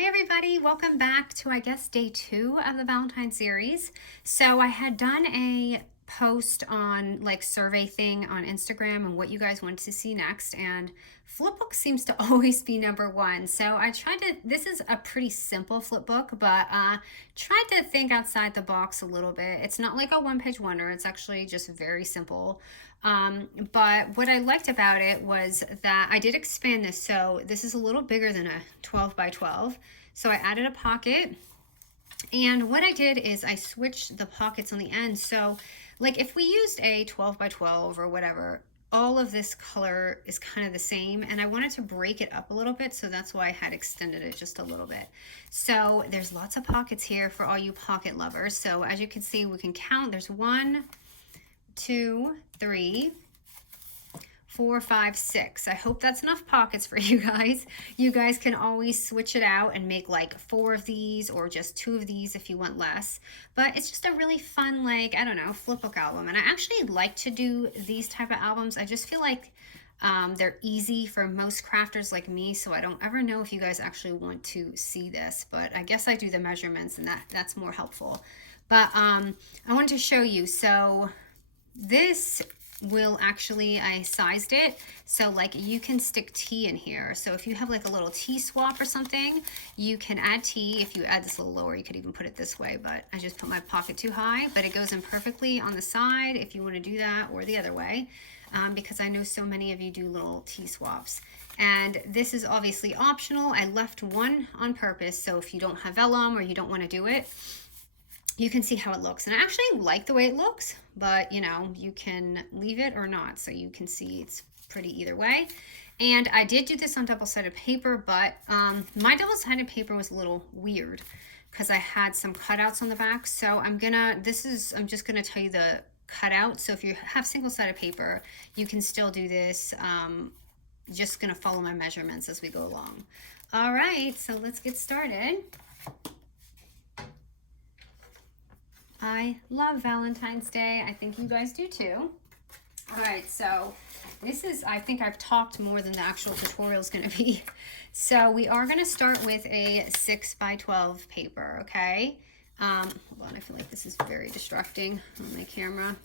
Hi everybody, welcome back to I guess day 2 of the Valentine series. So I had done a post on like survey thing on Instagram and what you guys wanted to see next, and Flipbook seems to always be #1. So I tried to, this is a pretty simple flipbook, but tried to think outside the box a little bit. It's not like a one-page wonder, it's actually just very simple. But what I liked about it was that I did expand this. So this is a little bigger than a 12 by 12. So I added a pocket, and what I did is I switched the pockets on the end. So like if we used a 12 by 12 or whatever, all of this color is kind of the same, and I wanted to break it up a little bit, so that's why I had extended it just a little bit. So there's lots of pockets here for all you pocket lovers. So as you can see, we can count. There's 1, 2, 3, 4, 5, 6. I hope that's enough pockets for you guys. You guys can always switch it out and make like 4 of these or just 2 of these if you want less. But it's just a really fun, like, I don't know, flipbook album. And I actually like to do these type of albums. I just feel like they're easy for most crafters like me, so I don't ever know if you guys actually want to see this, but I guess I do the measurements and that's more helpful. But I wanted to show you. So this will actually, I sized it so like you can stick tea in here. So if you have like a little tea swap or something, you can add tea. If you add this a little lower, you could even put it this way, but I just put my pocket too high, but it goes in perfectly on the side if you want to do that, or the other way, because I know so many of you do little tea swaps. And this is obviously optional. I left one on purpose, so if you don't have vellum or you don't want to do it, you can see how it looks. And I actually like the way it looks, but you know, you can leave it or not, so you can see it's pretty either way. And I did do this on double-sided paper, but my double-sided paper was a little weird because I had some cutouts on the back. So I'm just gonna tell you the cutout. So if you have single-sided paper, you can still do this. Just gonna follow my measurements as we go along. All right, so let's get started. I love Valentine's Day. I think you guys do too. All right, so this is, I think I've talked more than the actual tutorial is gonna be. So we are gonna start with a 6 by 12 paper, okay? Hold on, I feel like this is very distracting on my camera.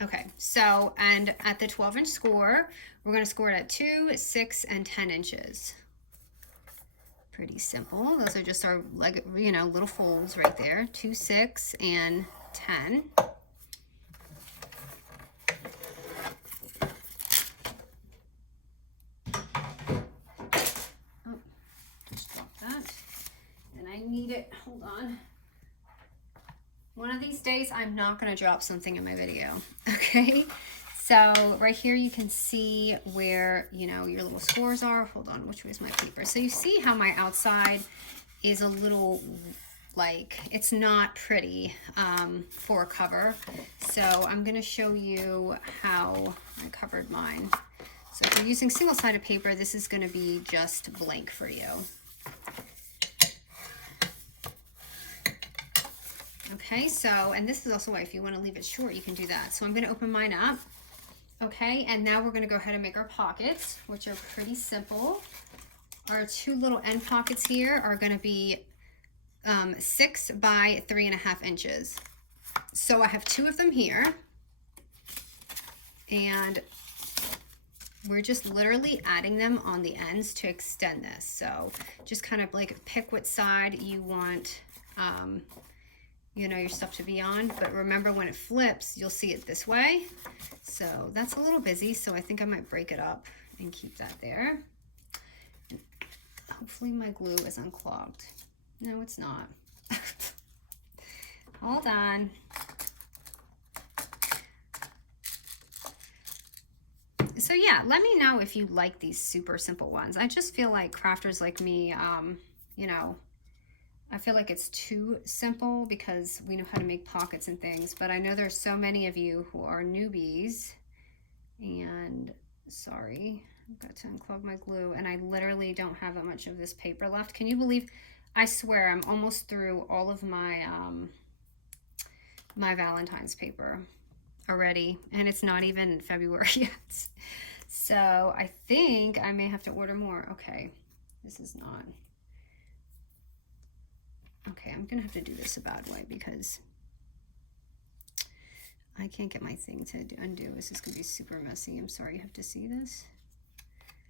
Okay, so, and at the 12-inch score, we're gonna score it at 2, 6, and 10 inches. Pretty simple. Those are just our, like, you know, little folds right there. 2, 6, and 10. Oh, just dropped that. And I need it. Hold on. One of these days, I'm not going to drop something in my video. Okay? So right here you can see where, you know, your little scores are. Hold on, which way is my paper? So you see how my outside is a little, like, it's not pretty for a cover. So I'm going to show you how I covered mine. So if you're using single-sided paper, this is going to be just blank for you. Okay, so, and this is also why if you want to leave it short, you can do that. So I'm going to open mine up. Okay, and now we're going to go ahead and make our pockets, which are pretty simple. Our 2 little end pockets here are going to be 6 by 3.5 inches. So I have 2 of them here, and we're just literally adding them on the ends to extend this. So just kind of like pick what side you want you know, your stuff to be on, but remember when it flips, you'll see it this way. So that's a little busy, so I think I might break it up and keep that there. And hopefully my glue is unclogged. No, it's not. Hold on. So yeah, let me know if you like these super simple ones. I just feel like crafters like me, you know, I feel like it's too simple because we know how to make pockets and things, but I know there's so many of you who are newbies, and sorry, I've got to unclog my glue, and I literally don't have that much of this paper left. Can you believe, I swear I'm almost through all of my my Valentine's paper already, and it's not even February yet. So I think I may have to order more. Okay, this is not Okay, I'm gonna have to do this a bad way because I can't get my thing to undo. This is gonna be super messy. I'm sorry you have to see this.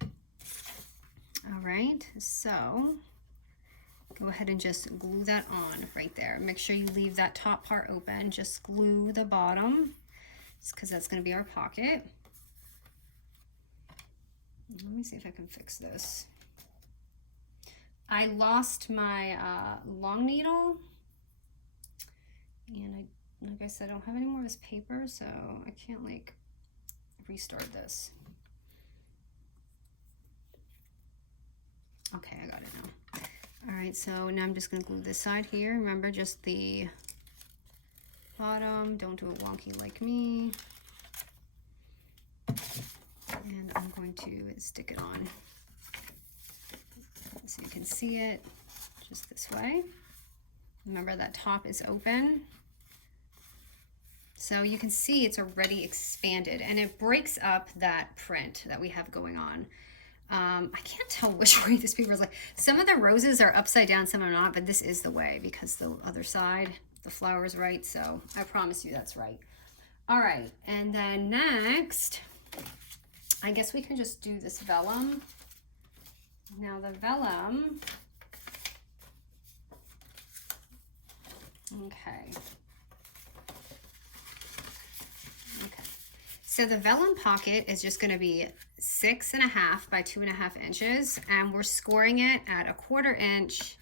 All right, so go ahead and just glue that on right there. Make sure you leave that top part open. Just glue the bottom, because that's gonna be our pocket. Let me see if I can fix this. I lost my long needle, and like I said, I don't have any more of this paper, so I can't like restart this. Okay, I got it now. All right, so now I'm just gonna glue this side here. Remember, just the bottom. Don't do it wonky like me. And I'm going to stick it on so you can see it just this way. Remember that top is open. So you can see it's already expanded and it breaks up that print that we have going on. I can't tell which way this paper is. Like, some of the roses are upside down, some are not, but this is the way because the other side, the flower is right. So I promise you that's right. All right, and then next, I guess we can just do this vellum. Now the vellum, okay. So the vellum pocket is just gonna be 6.5 by 2.5 inches, and we're scoring it at 1/4 inch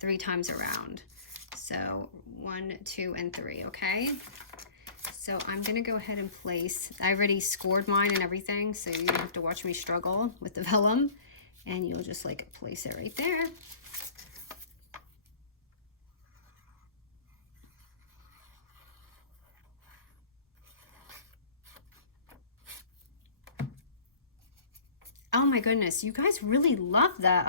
3 times around. So 1, 2, and 3, okay? So I'm gonna go ahead and place, I already scored mine and everything, so you don't have to watch me struggle with the vellum, and you'll just like place it right there. Oh my goodness, you guys really love that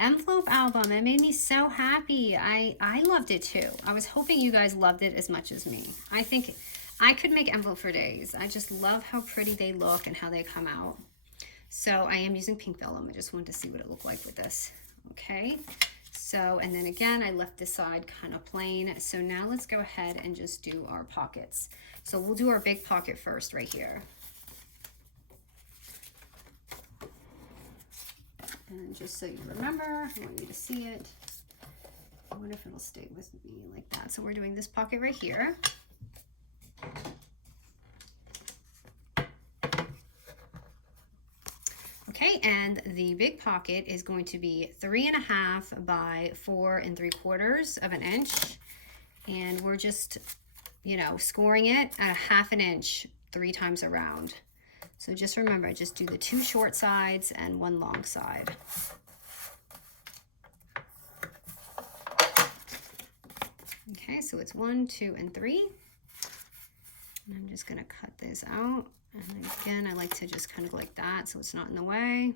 envelope album. It made me so happy. I loved it too. I was hoping you guys loved it as much as me. I think I could make envelope for days. I just love how pretty they look and how they come out. So I am using pink vellum. I just wanted to see what it looked like with this. Okay, so, and then again, I left this side kind of plain. So now let's go ahead and just do our pockets. So we'll do our big pocket first right here. And just so you remember, I want you to see it. I wonder if it'll stay with me like that. So we're doing this pocket right here. Okay, and the big pocket is going to be 3.5 by 4 3/4 of an inch. And we're just, you know, scoring it at 1/2 inch 3 times around. So just remember, just do the 2 short sides and 1 long side. Okay, so it's 1, 2, and 3. And I'm just gonna cut this out. And then again, I like to just kind of go like that so it's not in the way.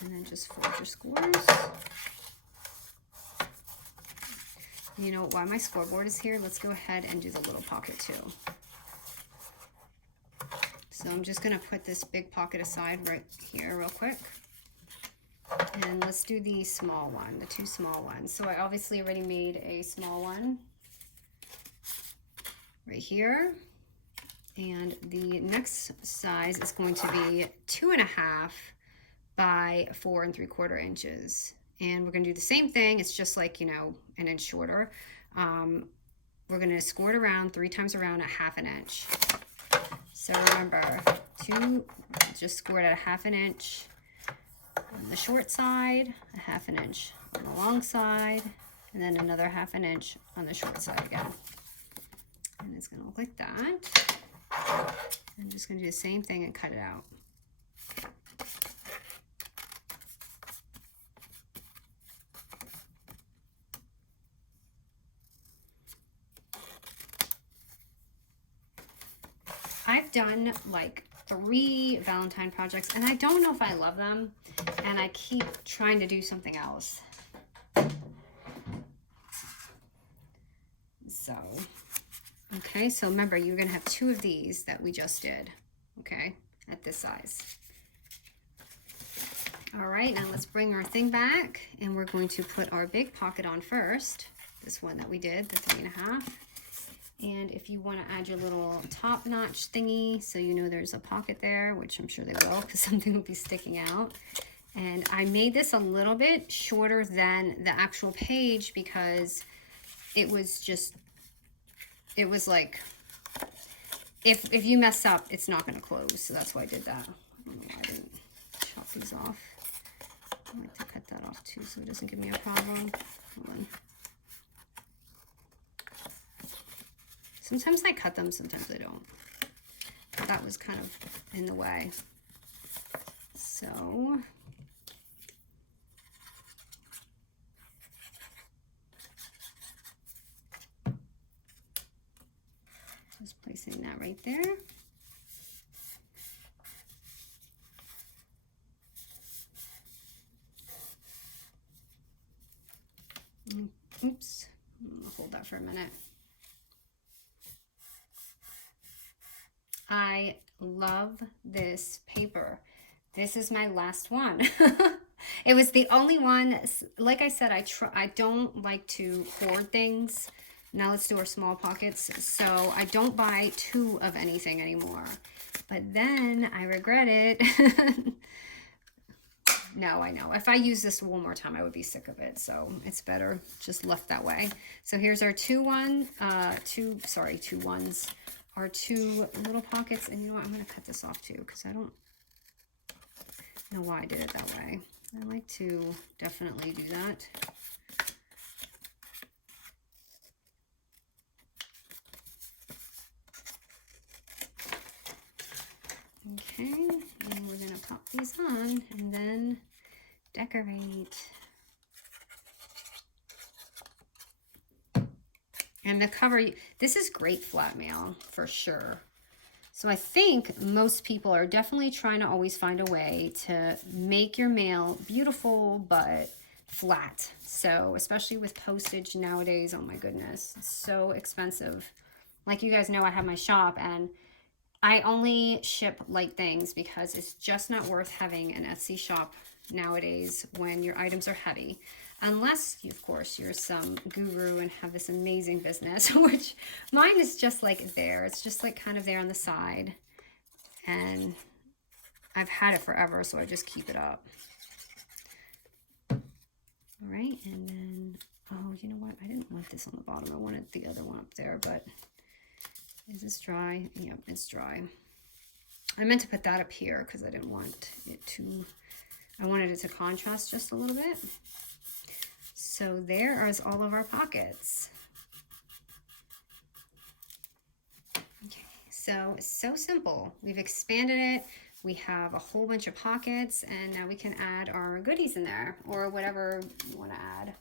And then just fold your scores. You know, while my scoreboard is here, let's go ahead and do the little pocket too. So I'm just gonna put this big pocket aside right here real quick. And let's do the small one, the 2 small ones. So I obviously already made a small one right here. And the next size is going to be 2.5 by 4 3/4 inches. And we're gonna do the same thing. It's just like, you know, an inch shorter. We're gonna score it around 3 times around at 1/2 inch. So remember, just score it at 1/2 inch on the short side, 1/2 inch on the long side, and then another 1/2 inch on the short side again. And it's gonna look like that. I'm just gonna do the same thing and cut it out. I've done like 3 Valentine projects and I don't know if I love them, and I keep trying to do something else. So Okay, so remember, you're gonna have 2 of these that we just did, okay, at this size. All right, now let's bring our thing back, and we're going to put our big pocket on first. This one that we did, the 3.5. And if you want to add your little top notch thingy, so you know there's a pocket there, which I'm sure they will, because something will be sticking out. And I made this a little bit shorter than the actual page because it was just, it was like, if you mess up, it's not going to close. So that's why I did that. I don't know why I didn't chop these off. I like to cut that off too so it doesn't give me a problem. Hold on. Sometimes I cut them, sometimes I don't. But that was kind of in the way. So just placing that right there. Oops, I'm gonna hold that for a minute. I love this paper. This is my last one. It was the only one. Like I said, I don't like to hoard things. Now let's do our small pockets. So I don't buy 2 of anything anymore. But then I regret it. No, I know. If I use this one more time, I would be sick of it. So it's better just left that way. So here's our 2 ones. Our 2 little pockets. And you know what? I'm going to cut this off too because I don't know why I did it that way. I like to definitely do that. Okay, and we're going to pop these on and then decorate. And the cover, this is great flat mail for sure. So I think most people are definitely trying to always find a way to make your mail beautiful but flat. So especially with postage nowadays, oh my goodness, it's so expensive. Like you guys know, I have my shop and I only ship light things because it's just not worth having an Etsy shop nowadays when your items are heavy. Unless, of course, you're some guru and have this amazing business, which mine is just like there. It's just like kind of there on the side. And I've had it forever, so I just keep it up. All right, and then, oh, you know what? I didn't want this on the bottom. I wanted the other one up there, but is this dry? Yep, it's dry. I meant to put that up here because I didn't want it to, I wanted it to contrast just a little bit. So there is all of our pockets. Okay, so simple. We've expanded it. We have a whole bunch of pockets and now we can add our goodies in there or whatever you want to add.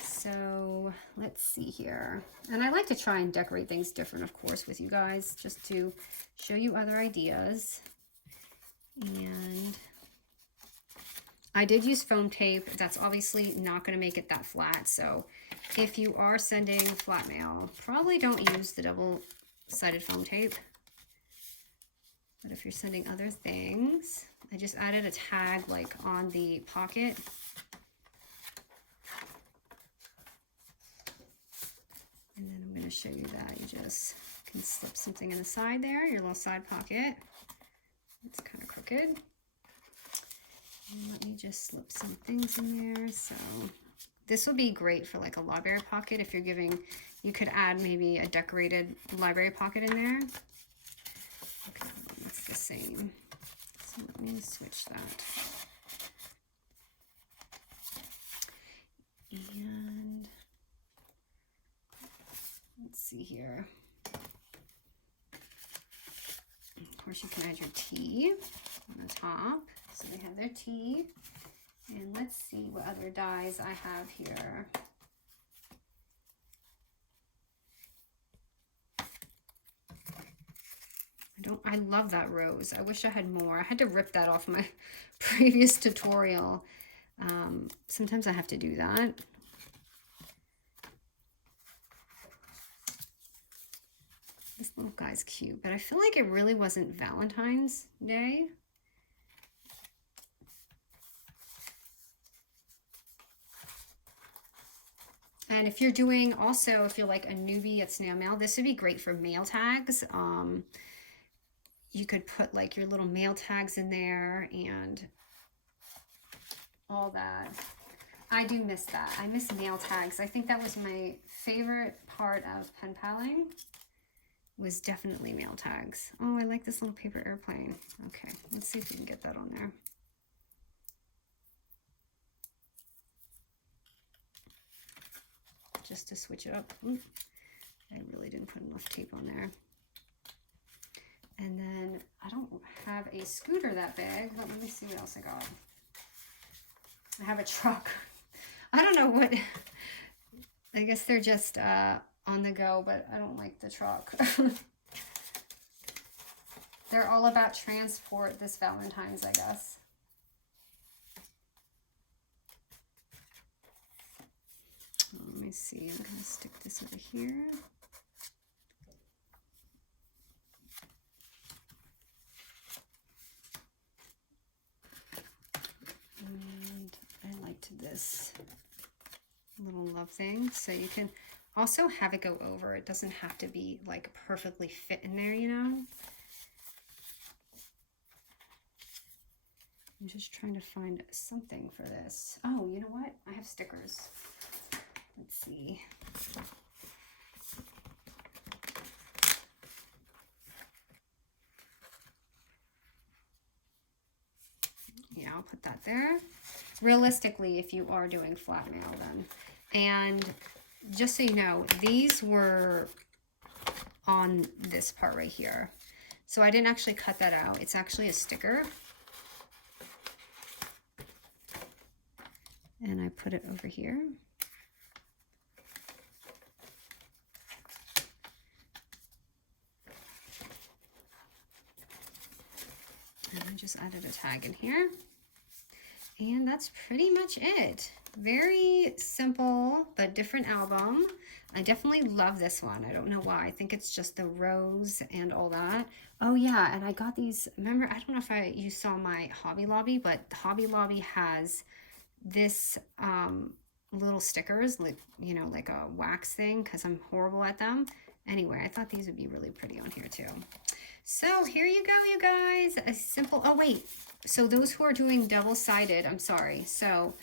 So let's see here. And I like to try and decorate things different, of course, with you guys, just to show you other ideas. And I did use foam tape. That's obviously not going to make it that flat. So if you are sending flat mail, probably don't use the double-sided foam tape. But if you're sending other things, I just added a tag like on the pocket. And then I'm going to show you that you just can slip something in the side there, your little side pocket. It's kind of crooked. And let me just slip some things in there. So this would be great for like a library pocket if you're giving, you could add maybe a decorated library pocket in there. Okay, it's the same. So let me switch that. And let's see here. Of course, you can add your tea on the top. So they have their tea. And let's see what other dies I have here. I love that rose. I wish I had more. I had to rip that off my previous tutorial. Sometimes I have to do that. This little guy's cute, but I feel like it really wasn't Valentine's Day. And if you're doing also, if you're like a newbie at snail mail, this would be great for mail tags. You could put like your little mail tags in there and all that. I do miss that. I miss mail tags. I think that was my favorite part of pen paling, was definitely mail tags. Oh, I like this little paper airplane. Okay, let's see if we can get that on there. Just to switch it up. Ooh, I really didn't put enough tape on there. And then I don't have a scooter that big, but let me see what else I got. I have a truck. I don't know what, I guess they're just on the go, but I don't like the truck. They're all about transport this Valentine's, I guess. Let me see, I'm going to stick this over here. And I liked this little love thing, so you can also have it go over. It doesn't have to be like perfectly fit in there, you know. I'm just trying to find something for this. Oh, you know what? I have stickers. Let's see. Yeah, I'll put that there. Realistically, if you are doing flat mail then. And just so you know, these were on this part right here. So I didn't actually cut that out. It's actually a sticker. And I put it over here. And I just added a tag in here. And that's pretty much it. Very simple, but different album. I definitely love this one. I don't know why. I think it's just the rose and all that. Oh yeah, and I got these, remember, I don't know if you saw my Hobby Lobby, but Hobby Lobby has this little stickers, like, you know, like a wax thing, because I'm horrible at them. Anyway, I thought these would be really pretty on here too. So here you go, you guys. A simple, oh wait. So those who are doing double-sided, I'm sorry. So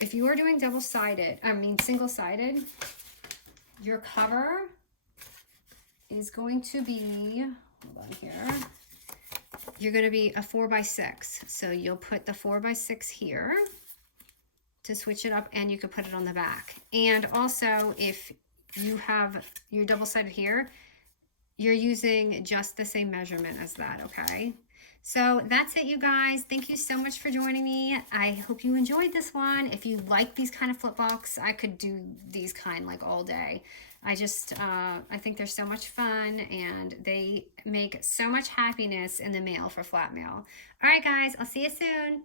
if you are doing double-sided, single-sided, your cover is going to be, hold on here. You're going to be a 4x6. So you'll put the 4x6 here to switch it up, and you could put it on the back. And also, if you have your double-sided here, you're using just the same measurement as that, okay? So that's it, you guys. Thank you so much for joining me. I hope you enjoyed this one. If you like these kind of flip books, I could do these kind like all day. I think they're so much fun, and they make so much happiness in the mail for flat mail. All right, guys, I'll see you soon.